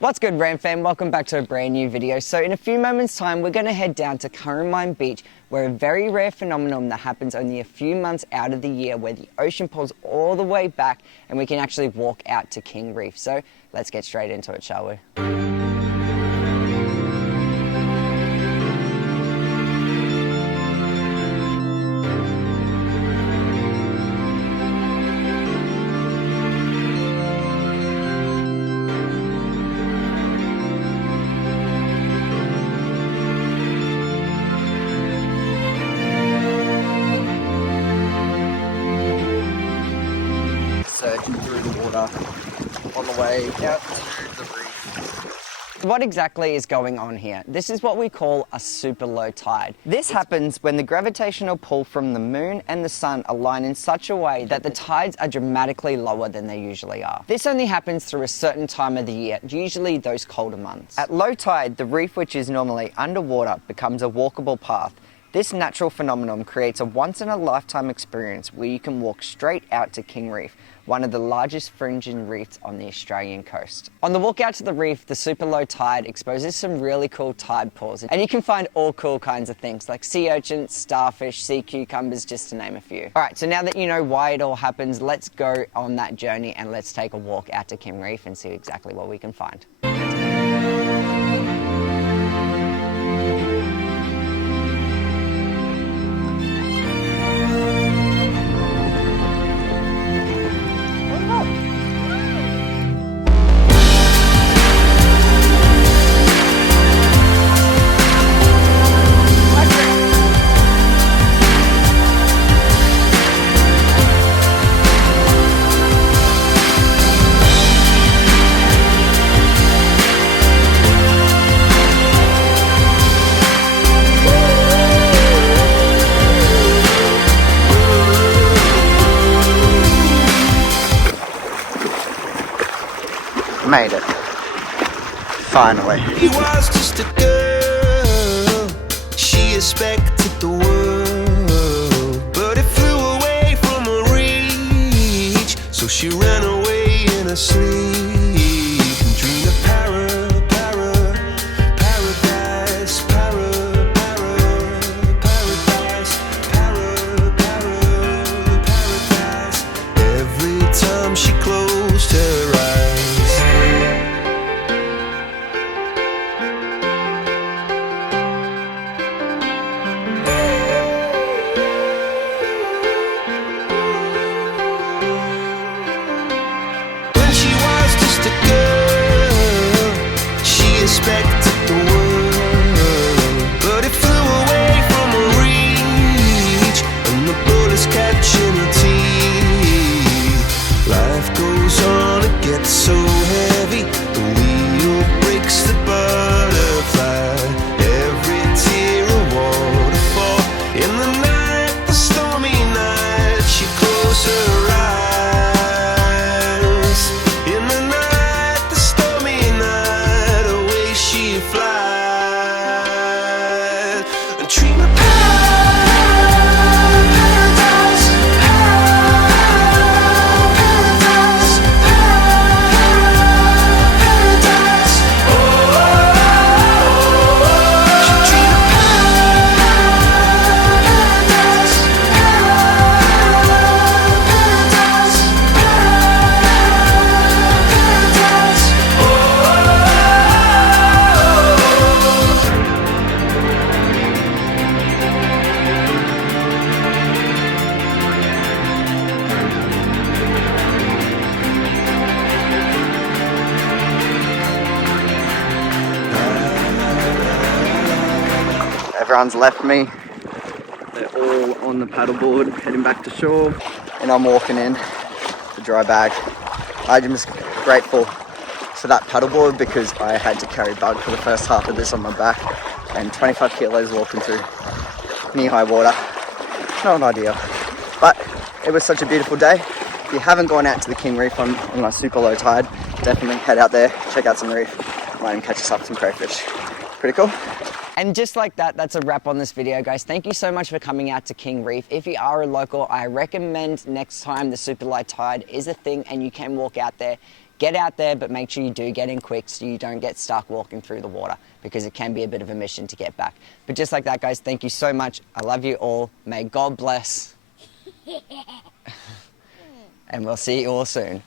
What's good, RAMFAM? Welcome back to a brand new video. So in a few moments time, we're going to head down to Kurrimine Beach, where a very rare phenomenon that happens only a few months out of the year, where the ocean pulls all the way back and we can actually walk out to King Reef. So let's get straight into it, shall we? Surging through the water on the way out to the reef. What exactly is going on here? This is what we call a super low tide. This happens when the gravitational pull from the moon and the sun align in such a way that the tides are dramatically lower than they usually are. This only happens through a certain time of the year, usually those colder months. At low tide, the reef, which is normally underwater, becomes a walkable path. This natural phenomenon creates a once-in-a-lifetime experience where you can walk straight out to King Reef, one of the largest fringing reefs on the Australian coast. On the walk out to the reef, the super low tide exposes some really cool tide pools, and you can find all cool kinds of things like sea urchins, starfish, sea cucumbers, just to name a few. Alright, so now that you know why it all happens, let's go on that journey and let's take a walk out to King Reef and see exactly what we can find. Made it. Finally. He was just a girl, she expected the world, but it flew away from her reach, so she ran away in her sleep and dreamed of paradise, paradise. Every time she closed her eyes. Expected the world, but it flew away from her reach, and the bullets catching her teeth. Life goes on, it gets so heavy, the wheel breaks the butterfly. Every tear a waterfall. In the night, the stormy night, she closed her eyes. In the night, the stormy night, away she flies. And dream of paradise, paradise, paradise. Oh, she dream of paradise, paradise, paradise. Everyone's left me. They're all on the paddleboard, heading back to shore, and I'm walking in the dry bag. I'm just grateful for that paddleboard because I had to carry bug for the first half of this on my back, and 25 kilos walking through knee-high water. Not ideal, but it was such a beautiful day. If you haven't gone out to the King Reef on a super low tide, definitely head out there, check out some reef, might even catch us up some crayfish. Pretty cool. And just like that, that's a wrap on this video, guys. Thank you so much for coming out to King Reef. If you are a local, I recommend next time the super light tide is a thing and you can walk out there, Get out there, but make sure you do get in quick so you don't get stuck walking through the water, because it can be a bit of a mission to get back. But just like that, guys, thank you so much. I love you all. May God bless. And we'll see you all soon.